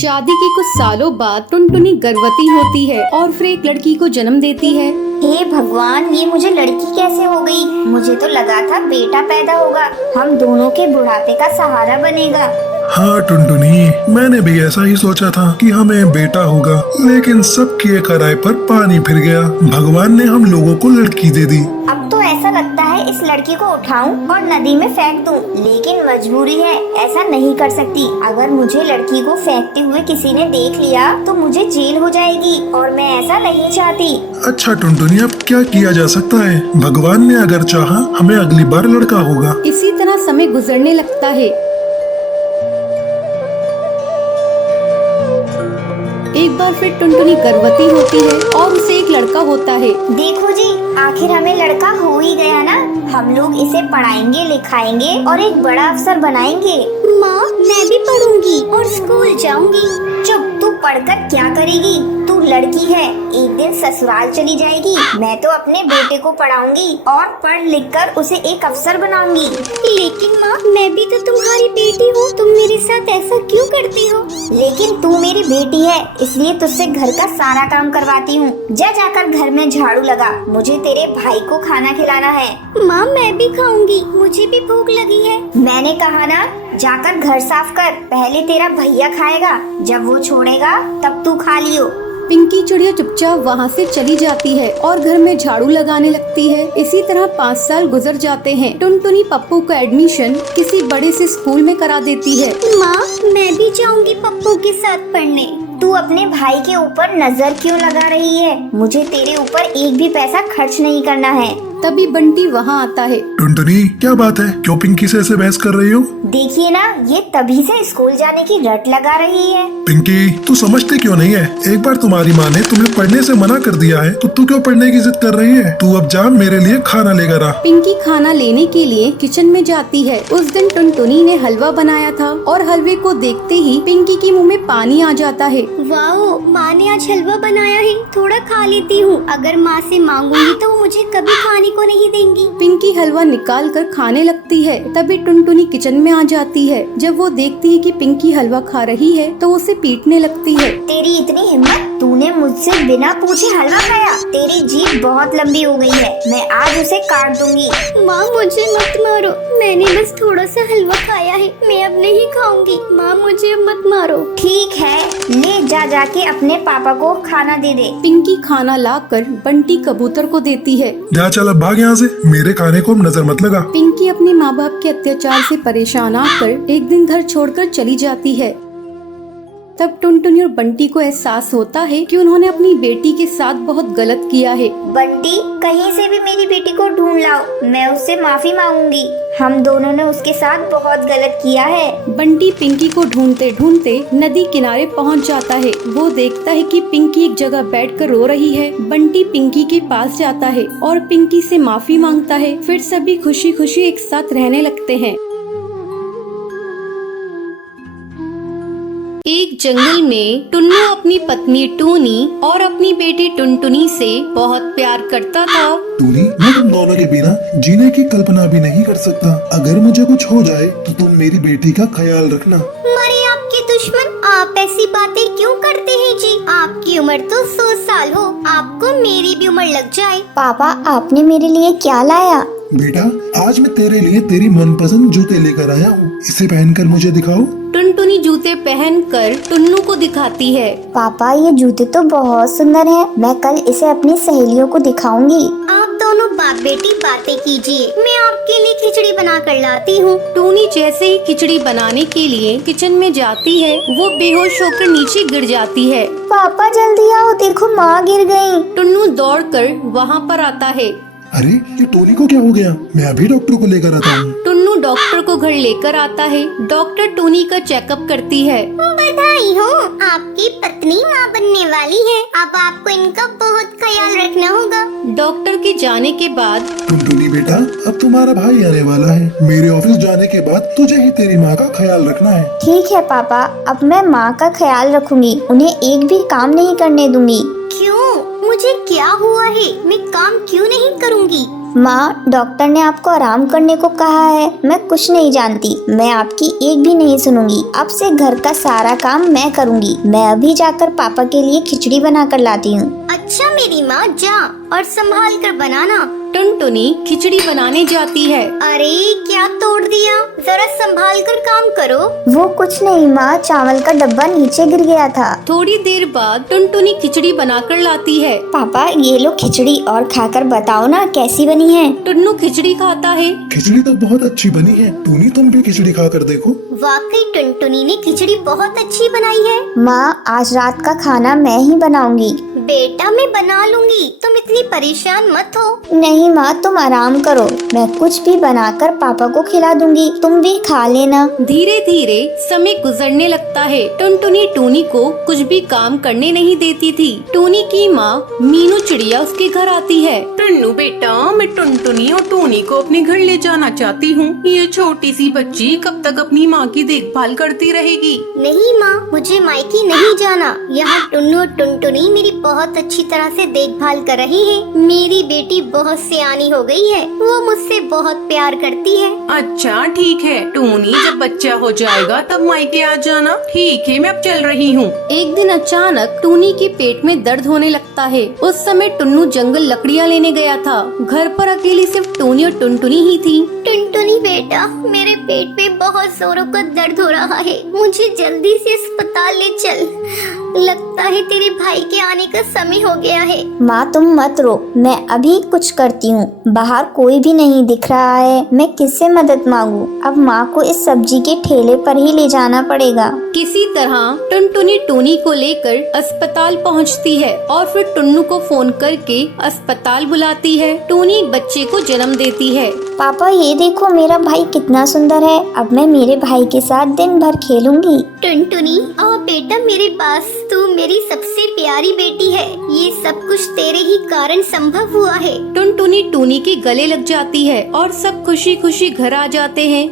शादी के कुछ सालों बाद टुनटुनी गर्भवती होती है और फिर एक लड़की को जन्म देती है। हे भगवान, ये मुझे लड़की कैसे हो गई? मुझे तो लगा था बेटा पैदा होगा, हम दोनों के बुढ़ापे का सहारा बनेगा। हाँ टुनटुनी, मैंने भी ऐसा ही सोचा था कि हमें बेटा होगा, लेकिन सबकी कराए पर पानी फिर गया। भगवान ने हम लोगों को लड़की दे दी। अब तो ऐसा लगता है इस लड़की को उठाऊं और नदी में फेंक दूं, लेकिन मजबूरी है, ऐसा नहीं कर सकती। अगर मुझे लड़की को फेंकते हुए किसी ने देख लिया तो मुझे जेल हो जाएगी और मैं ऐसा नहीं चाहती। अच्छा टुनटुनी, अब क्या किया जा सकता है? भगवान ने अगर चाहा हमें अगली बार लड़का होगा। इसी तरह समय गुजरने लगता है। एक बार फिर टुनटुनी गर्भवती होती है और उसे एक लड़का होता है। देखो जी, आखिर हमें लड़का हो ही गया ना। हम लोग इसे पढ़ाएंगे, लिखाएंगे और एक बड़ा अफसर बनाएंगे। माँ, मैं भी पढ़ूंगी और स्कूल जाऊंगी। चुप, तू पढ़कर क्या करेगी? तू लड़की है, एक दिन ससुराल चली जाएगी। मैं तो अपने बेटे को पढ़ाऊंगी और पढ़ लिख कर उसे एक अफसर बनाऊंगी। लेकिन माँ, मैं भी तो तुम्हारी बेटी हूँ, तुम मेरे साथ ऐसा क्यों करती हो? लेकिन तू मेरी बेटी है, इसलिए तुझसे घर का सारा काम करवाती हूँ। जा जाकर घर में झाड़ू लगा, मुझे तेरे भाई को खाना खिलाना है। माँ, मैं भी खाऊंगी, मुझे भी भूख लगी है। मैंने कहा ना, जाकर घर साफ कर। पहले तेरा भैया खाएगा, जब वो छोड़ेगा तब तू खा लियो। पिंकी चिड़िया चुपचाप वहाँ से चली जाती है और घर में झाड़ू लगाने लगती है। इसी तरह 5 साल गुजर जाते हैं। टुनटुनी पप्पू का एडमिशन किसी बड़े से स्कूल में करा देती है। माँ, मैं भी जाऊंगी पप्पू के साथ पढ़ने। तू अपने भाई के ऊपर नजर क्यों लगा रही है? मुझे तेरे ऊपर एक भी पैसा खर्च नहीं करना है। तभी बंटी वहाँ आता है। टुनटुनी, क्या बात है? क्यों पिंकी से ऐसे बहस कर रही हो? देखिए ना, ये तभी से स्कूल जाने की रट लगा रही है। पिंकी, तू समझती क्यों नहीं है? एक बार तुम्हारी माँ ने तुम्हें पढ़ने से मना कर दिया है, तो तू क्यों पढ़ने की जिद कर रही है? तू अब जा, मेरे लिए खाना लेकर आ। पिंकी खाना लेने के लिए किचन में जाती है। उस दिन टुनटुनी ने हलवा बनाया था और हलवे को देखते ही पिंकी के मुँह में पानी आ जाता है। वाओ, माँ ने आज हलवा बनाया है, थोड़ा खा लेती हूँ। अगर माँ से मांगूंगी तो वो मुझे कभी खाने को नहीं देंगी। पिंकी हलवा निकाल कर खाने लगती है। तभी टुनटुनी किचन में आ जाती है। जब वो देखती है कि पिंकी हलवा खा रही है तो उसे पीटने लगती है। तेरी इतनी हिम्मत, तूने मुझसे बिना पूछे हलवा खाया? तेरी जीभ बहुत लंबी हो गई है, मैं आज उसे काट दूंगी। माँ, मुझे मत मारो, मैंने बस थोड़ा सा हलवा खाया है, मैं अब नहीं खाऊंगी। माँ, मुझे मत मारो। ठीक है, ले जाके अपने पापा को खाना दे दे। पिंकी खाना लाकर बंटी कबूतर को देती है। जा चल, अब भाग यहाँ से, मेरे खाने को नजर मत लगा। पिंकी अपने माँ बाप के अत्याचार से परेशान आकर एक दिन घर छोड़कर चली जाती है। तब टुनटुनी और बंटी को एहसास होता है कि उन्होंने अपनी बेटी के साथ बहुत गलत किया है। बंटी, कहीं से भी मेरी बेटी को ढूंढ लाओ, मैं उससे माफी मांगूंगी। हम दोनों ने उसके साथ बहुत गलत किया है। बंटी पिंकी को ढूंढते ढूंढते नदी किनारे पहुंच जाता है। वो देखता है कि पिंकी एक जगह बैठकर रो रही है। बंटी पिंकी के पास जाता है और पिंकी से माफी मांगता है। फिर सभी खुशी खुशी एक साथ रहने लगते हैं। एक जंगल में टुन्नू अपनी पत्नी टूनी और अपनी बेटी टुनटुनी से बहुत प्यार करता था। टूनी, मैं तुम दोनों के बिना जीने की कल्पना भी नहीं कर सकता। अगर मुझे कुछ हो जाए तो तुम मेरी बेटी का ख्याल रखना। मरे आपके दुश्मन, आप ऐसी बातें क्यों करते हैं जी? आपकी उम्र तो 100 साल हो, आपको मेरी भी उम्र लग जाए। पापा, आपने मेरे लिए क्या लाया? बेटा, आज मैं तेरे लिए तेरी मनपसंद जूते लेकर आया हूँ, इसे पहनकर मुझे दिखाओ। टुनटुनी जूते पहनकर टुन्नू को दिखाती है। पापा, ये जूते तो बहुत सुंदर हैं, मैं कल इसे अपनी सहेलियों को दिखाऊंगी। आप दोनों बाप बेटी बातें कीजिए, मैं आपके लिए खिचड़ी बना कर लाती हूँ। टूनी जैसे ही खिचड़ी बनाने के लिए किचन में जाती है, वो बेहोश होकर नीचे गिर जाती है। पापा, जल्दी आओ, देखो माँ गिर गयी। टुन्नू दौड़कर वहाँ पर आता है। अरे, ये टोनी को क्या हो गया? मैं अभी डॉक्टर को लेकर आता हूँ। टुन्नू डॉक्टर को घर लेकर आता है। डॉक्टर टोनी का चेकअप करती है। बधाई हो, आपकी पत्नी माँ बनने वाली है। अब आपको इनका बहुत ख्याल रखना होगा। डॉक्टर के जाने के बाद टुनटुनी बेटा, अब तुम्हारा भाई आने वाला है। मेरे ऑफिस जाने के बाद तुझे ही तेरी माँ का ख्याल रखना है। ठीक है पापा, अब मैं माँ का ख्याल रखूंगी, उन्हें एक भी काम नहीं करने दूंगी। क्यों? मुझे क्या हुआ है? मैं काम क्यों नहीं करूंगी? माँ, डॉक्टर ने आपको आराम करने को कहा है। मैं कुछ नहीं जानती, मैं आपकी एक भी नहीं सुनूंगी। अब से घर का सारा काम मैं करूंगी। मैं अभी जाकर पापा के लिए खिचड़ी बना कर लाती हूँ। अच्छा मेरी माँ, जा और संभाल कर बनाना। टुनटुनी खिचड़ी बनाने जाती है। अरे क्या तोड़ दिया, जरा संभाल कर काम करो। वो कुछ नहीं माँ, चावल का डब्बा नीचे गिर गया था। थोड़ी देर बाद टुनटुनी खिचड़ी बनाकर लाती है। पापा ये लो खिचड़ी, और खाकर बताओ ना कैसी बनी है। टुन्नू खिचड़ी खाता है। खिचड़ी तो बहुत अच्छी बनी है। टूनी तुम भी खिचड़ी खा कर देखो। वाकई टुनटुनी ने खिचड़ी बहुत अच्छी बनाई है। माँ, आज रात का खाना मैं ही बनाऊंगी। बेटा मैं बना लूंगी, तुम इतनी परेशान मत हो। नहीं माँ, तुम आराम करो, मैं कुछ भी बनाकर पापा को खिला दूंगी, तुम भी खा लेना। धीरे धीरे समय गुजरने लगता है। टुनटुनी टूनी को कुछ भी काम करने नहीं देती थी। टूनी की माँ मीनू चिड़िया उसके घर आती है। टुन्नू बेटा, मैं टुनटुनी और टूनी को अपने घर ले जाना चाहती हूँ। ये छोटी सी बच्ची कब तक अपनी माँ की देखभाल करती रहेगी? नहीं माँ, मुझे मायके नहीं जाना। यहाँ टुन्नू और टुनटुनी मेरी बहुत अच्छी तरह से देखभाल कर रही है। मेरी बेटी बहुत सियानी हो गई है, वो मुझसे बहुत प्यार करती है। अच्छा ठीक है टूनी, जब बच्चा हो जाएगा तब मायके आ जाना। ठीक है, मैं अब चल रही हूँ। एक दिन अचानक टूनी के पेट में दर्द होने लगता है। उस समय टुन्नू जंगल लकड़ियाँ लेने गया था। घर पर अकेली सिर्फ टूनी और टुनटुनी ही थी। टुनटुनी बेटा, मेरे पेट में बहुत जोरों का दर्द हो रहा है, मुझे जल्दी से अस्पताल ले चल। लगता है तेरे भाई के आने का समय हो गया है। माँ तुम मत रो, मैं अभी कुछ करती हूँ। बाहर कोई भी नहीं दिख रहा है, मैं किससे मदद मांगू? अब माँ को इस सब्जी के ठेले पर ही ले जाना पड़ेगा। किसी तरह टुनटुनी टूनी को लेकर अस्पताल पहुंचती है और फिर टुन्नू को फोन करके अस्पताल बुलाती है। टूनी एक बच्चे को जन्म देती है। पापा ये देखो, मेरा भाई कितना सुंदर है। अब मैं मेरे भाई के साथ दिन भर खेलूंगी। टुनटुनी आओ बेटा मेरे पास, तू मेरी सबसे प्यारी बेटी है। ये सब कुछ तेरे ही कारण संभव हुआ है। टुनटुनी टूनी के गले लग जाती है और सब खुशी खुशी घर आ जाते हैं।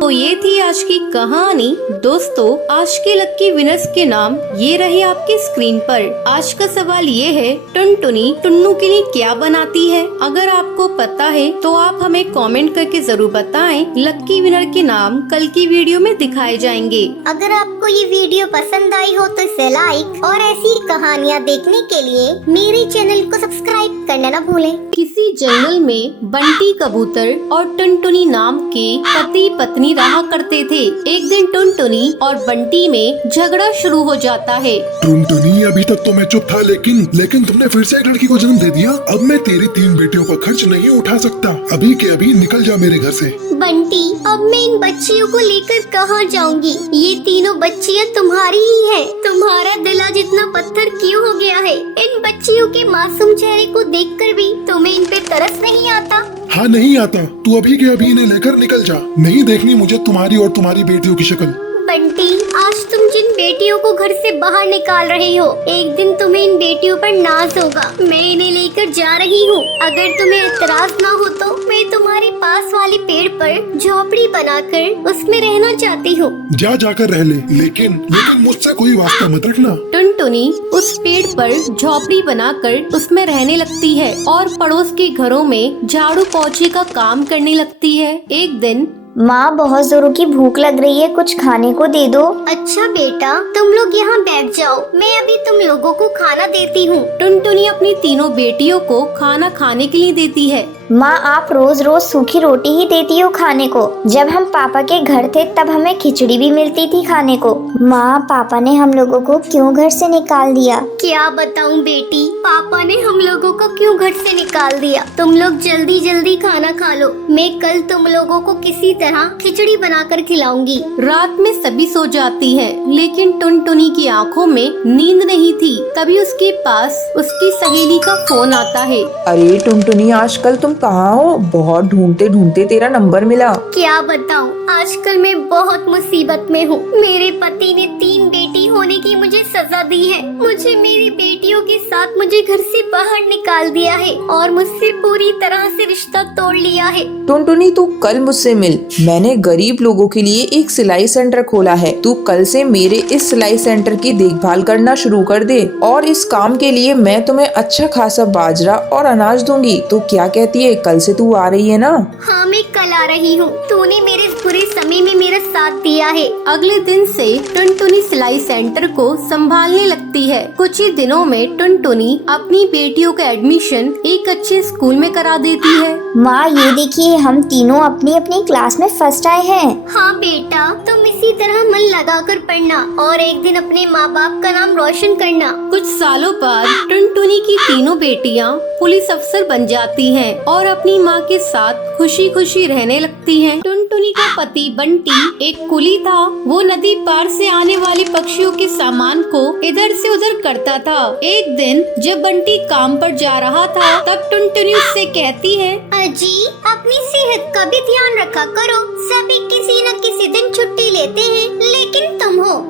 तो ये थी आज की कहानी। दोस्तों, आज के लक्की विनर्स के नाम ये रहे आपके स्क्रीन पर। आज का सवाल ये है, टुनटुनी टुन्नू के लिए क्या बनाती है? अगर आपको पता है तो आप हमें कमेंट करके जरूर बताएं। लक्की विनर के नाम कल की वीडियो में दिखाए जाएंगे। अगर आपको ये वीडियो पसंद आई हो तो इसे लाइक और ऐसी कहानियाँ देखने के लिए मेरे चैनल को सब्सक्राइब करना न भूलें। किसी जंगल में बंटी कबूतर और टुनटुनी नाम के पति पत्नी रहा करते थे। एक दिन टुनटुनी और बंटी में झगड़ा शुरू हो जाता है। टुनटुनी, अभी तक तो मैं चुप था, लेकिन तुमने फिर से एक लड़की को जन्म दे दिया। अब मैं तेरी 3 बेटियों का खर्च नहीं उठा सकता। अभी के अभी निकल जा मेरे घर से। बंटी, अब मैं इन बच्चियों को लेकर कहाँ जाऊंगी? ये तीनों बच्चियाँ तुम्हारी ही है। तुम्हारा दिल आज इतना पत्थर क्यों हो गया है? इन बच्चियों के मासूम चेहरे को देखकर भी तुम्हें इन पे तरस नहीं आता? हाँ नहीं आता। तू अभी के अभी इन्हें लेकर निकल जा। नहीं देखनी मुझे तुम्हारी और तुम्हारी बेटियों की शक्ल। बंटी, आज तुम जिन बेटियों को घर से बाहर निकाल रहे हो, एक दिन तुम्हें इन बेटियों पर नाज होगा। मैं इन्हें लेकर जा रही हूँ। अगर तुम्हें एतराज ना हो तो मैं तुम्हारे पास वाले पेड़ पर झोपड़ी बनाकर उसमें रहना चाहती हूँ। जा जाकर रह ले, लेकिन मुझसे कोई वास्ता मत रखना। टुनटुनी उस पेड़ पर झोपड़ी बनाकर उसमें रहने लगती है और पड़ोस के घरों में झाड़ू पोछे का काम करने लगती है। एक दिन, माँ बहुत जोरों की भूख लग रही है, कुछ खाने को दे दो। अच्छा बेटा, तुम लोग यहाँ बैठ जाओ, मैं अभी तुम लोगों को खाना देती हूँ। टुनटुनी अपनी तीनों बेटियों को खाना खाने के लिए देती है। माँ आप रोज रोज सूखी रोटी ही देती हो खाने को। जब हम पापा के घर थे तब हमें खिचड़ी भी मिलती थी खाने को। माँ, पापा ने हम लोगों को क्यों घर से निकाल दिया? क्या बताऊँ बेटी, पापा ने हम लोगों को क्यों घर से निकाल दिया? तुम लोग जल्दी जल्दी खाना खा लो, मैं कल तुम लोगों को किसी तरह खिचड़ी बनाकर खिलाऊंगी। रात में सभी सो जाती है, लेकिन टुनटुनी की आंखों में नींद नहीं थी। तभी उसके पास उसकी सहेली का फोन आता है। अरे टुनटुनी, आजकल तुम कहाँ हो? बहुत ढूंढते ढूंढते तेरा नंबर मिला। क्या बताऊँ, आजकल मैं बहुत मुसीबत में हूँ। मेरे पति ने 3 बेटी होने की मुझे सजा दी है। मुझे मेरी बेटियों के साथ मुझे घर से बाहर निकाल दिया है और मुझसे पूरी तरह से रिश्ता तोड़ लिया है। टुनटुनी तू कल मुझसे मिल, मैंने गरीब लोगों के लिए एक सिलाई सेंटर खोला है। तू कल से मेरे इस सिलाई सेंटर की देखभाल करना शुरू कर दे और इस काम के लिए मैं तुम्हें अच्छा खासा बाजरा और अनाज दूंगी। तो क्या कहती है, कल से तू आ रही है ना? हाँ मैं कल आ रही हूँ। तूने मेरे इस बुरे समय में मेरा साथ दिया है। अगले दिन से टुनटुनी सिलाई सेंटर को संभालने लगती है। कुछ ही दिनों में टुनटुनी अपनी बेटियों का एडमिशन एक अच्छे स्कूल में करा देती है। माँ ये देखिए, हम तीनों अपनी अपनी क्लास में फर्स्ट आए हैं। हाँ बेटा, तुम इसी तरह मन लगाकर पढ़ना और एक दिन अपने माँ बाप का नाम रोशन करना। कुछ सालों बाद टुनटुनी की तीनों बेटियां पुलिस अफसर बन जाती हैं और अपनी माँ के साथ खुशी खुशी रहने लगती हैं। टुनटुनी का पति बंटी एक कुली था। वो नदी पार से आने वाले पक्षियों के सामान को इधर से उधर करता था। एक दिन जब बंटी काम पर जा रहा था तब टुनटुनी उससे कहती है, अजी अपनी सेहत का भी ध्यान रखा करो। सभी किसी न किसी दिन छुट्टी लेते हैं, लेकिन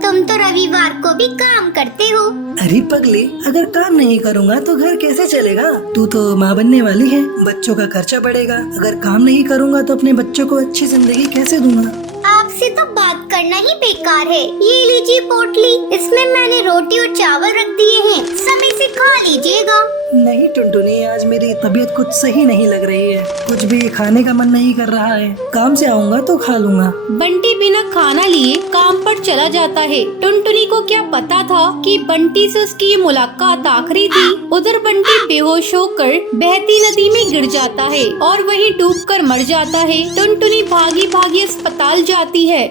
तुम तो रविवार को भी काम करते हो। अरे पगली, अगर काम नहीं करूँगा तो घर कैसे चलेगा? तू तो माँ बनने वाली है, बच्चों का खर्चा बढ़ेगा। अगर काम नहीं करूँगा तो अपने बच्चों को अच्छी जिंदगी कैसे दूंगा? आपसे तो बात करना ही बेकार है। ये लीजिए पोटली, इसमें मैंने रोटी और चावल रख दिए हैं, समय से खा लीजिएगा। नहीं टुनटुनी, आज मेरी तबीयत कुछ सही नहीं लग रही है। कुछ भी खाने का मन नहीं कर रहा है। काम से आऊँगा तो खा लूँगा। बंटी बिना खाना लिए काम पर चला जाता है। टुनटुनी को क्या पता था कि बंटी से उसकी ये मुलाकात आखिरी थी। उधर बंटी बेहोश होकर बहती नदी में गिर जाता है और वहीं डूबकर मर जाता है। टुनटुनी भागी भागी अस्पताल जाती है।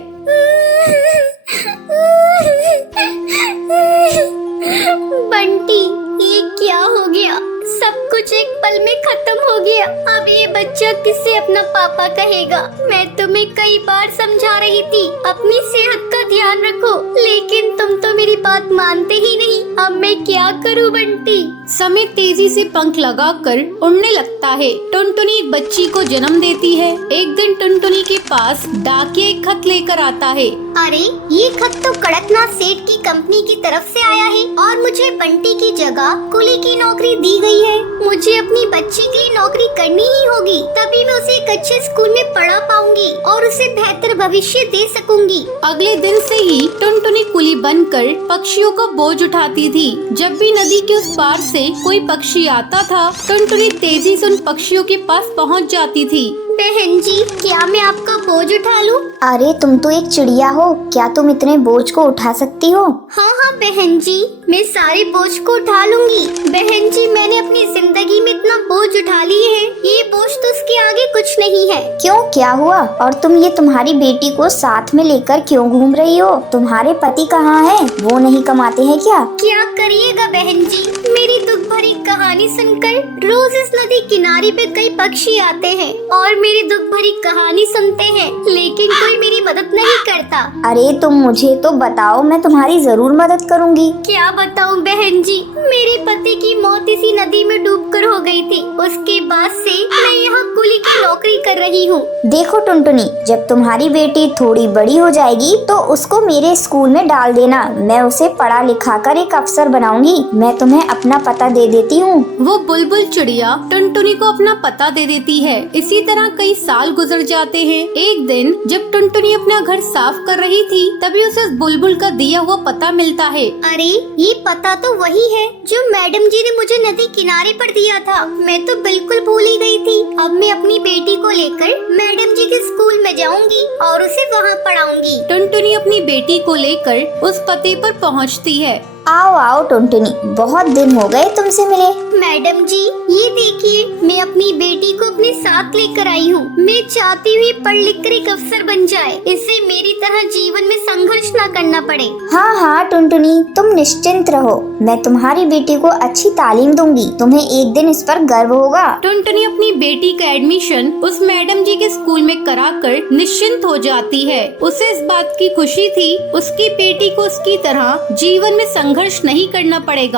बंटी, ये क्या हो गया? सब कुछ एक पल में खत्म हो गया। अब ये बच्चा किससे अपना पापा कहेगा? मैं तुम्हें कई बार समझा रही थी अपनी सेहत का ध्यान रखो, लेकिन तुम तो मेरी बात मानते ही नहीं। अब मैं क्या करूं बंटी? समय तेजी से पंख लगाकर उड़ने लगता है। टुनटुनी एक बच्ची को जन्म देती है। एक दिन टुनटुनी के पास डाकिया एक खत लेकर आता है। अरे ये खत तो कड़कनाथ सेठ की कंपनी की तरफ से आया है और मुझे बंटी की जगह कुली की नौकरी दी गई है। मुझे अपनी बच्ची के लिए नौकरी करनी ही होगी, तभी मैं उसे एक अच्छे स्कूल में पढ़ा पाऊंगी और उसे बेहतर भविष्य दे सकूंगी। अगले दिन से ही टुनटुनी कुली बनकर पक्षियों का बोझ उठाती थी। जब भी नदी के उस पार से कोई पक्षी आता था, टुनटुनी तेजी से उन पक्षियों के पास पहुंच जाती थी। बहन जी, क्या मैं आपका बोझ उठा लूं? अरे तुम तो एक चिड़िया हो, क्या तुम इतने बोझ को उठा सकती हो? हाँ हाँ बहन जी, मैं सारे बोझ को उठा लूंगी। बहन जी, मैंने अपनी जिंदगी में इतना बोझ उठा लिए हैं, ये बोझ तो उसके आगे कुछ नहीं है। क्यों, क्या हुआ? और तुम ये तुम्हारी बेटी को साथ में लेकर क्यों घूम रही हो? तुम्हारे पति कहाँ हैं? वो नहीं कमाते हैं क्या? क्या करिएगा बहन जी, मेरी दुख भरी कहानी सुनकर रोज इस नदी किनारे पे कई पक्षी आते हैं और मेरी दुख भरी कहानी सुनते हैं, लेकिन कोई मेरी मदद नहीं करता। अरे तुम मुझे तो बताओ, मैं तुम्हारी जरूर मदद करूंगी। क्या बताऊं बहन जी, मेरे पति की मौत इसी नदी में डूबकर हो गई थी। उसके बाद से मैं यहाँ कुली की नौकरी कर रही हूँ। देखो टुनटुनी, जब तुम्हारी बेटी थोड़ी बड़ी हो जाएगी तो उसको मेरे स्कूल में डाल देना। मैं उसे पढ़ा लिखा कर एक अफसर बनाऊंगी। मैं तुम्हें अपना पता दे देती हूँ। वो बुलबुल चिड़िया टुनटुनी को अपना पता दे देती है। इसी तरह कई साल गुजर जाते हैं। एक दिन जब टुनटुनी अपना घर साफ कर रही थी, तभी उसे उस बुलबुल का दिया हुआ पता मिलता है। अरे ये पता तो वही है जो मैडम जी ने मुझे नदी किनारे पर दिया था। मैं तो बिल्कुल भूल ही गई थी। अब मैं अपनी बेटी को लेकर मैडम जी के स्कूल में जाऊंगी और उसे वहाँ पढ़ाऊंगी। टुनटुनी अपनी बेटी को लेकर उस पते पर पहुँचती है। आओ आओ टुनटुनी, बहुत दिन हो गए तुमसे मिले। मैडम जी, ये देखिए, मैं अपनी बेटी को अपने साथ लेकर आई हूँ। मैं चाहती हूँ पढ़ लिख कर एक अफसर बन जाए, इससे मेरी तरह जीवन में संघर्ष न करना पड़े। हाँ हाँ टुनटुनी, तुम निश्चिंत रहो, मैं तुम्हारी बेटी को अच्छी तालीम दूंगी। तुम्हें एक दिन इस पर गर्व होगा। टुनटुनी अपनी बेटी का एडमिशन उस मैडम जी के स्कूल में कराकर निश्चिंत हो जाती है। उसे इस बात की खुशी थी उसकी बेटी को उसकी तरह जीवन में संघर्ष नहीं करना पड़ेगा।